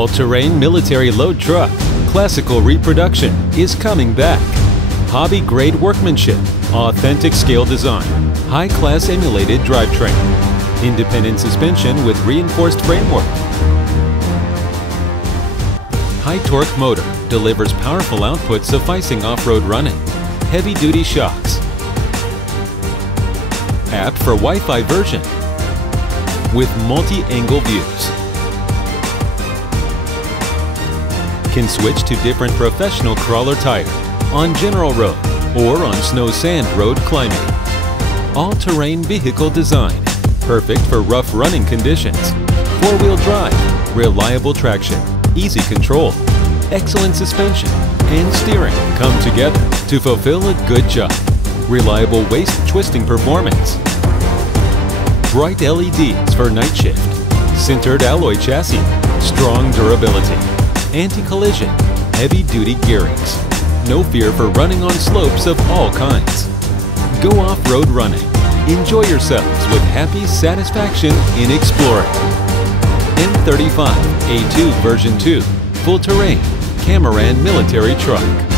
All-terrain military load truck, classical reproduction, is coming back. Hobby-grade workmanship, authentic scale design, high-class emulated drivetrain, independent suspension with reinforced framework. High-torque motor delivers powerful output sufficing off-road running. Heavy-duty shocks. Apt for Wi-Fi version with multi-angle views. Can switch to different professional crawler tire on general road or on snow-sand road climbing. All-terrain vehicle design, perfect for rough running conditions. Four-wheel drive, reliable traction, easy control, excellent suspension, and steering come together to fulfill a good job. Reliable waist twisting performance. Bright LEDs for night shift. Sintered alloy chassis. Strong durability. Anti-collision. Heavy-duty gearings. No fear for running on slopes of all kinds. Go off-road running. Enjoy yourselves with happy satisfaction in exploring. M35 A2 version 2. Full terrain. Catamaran military truck.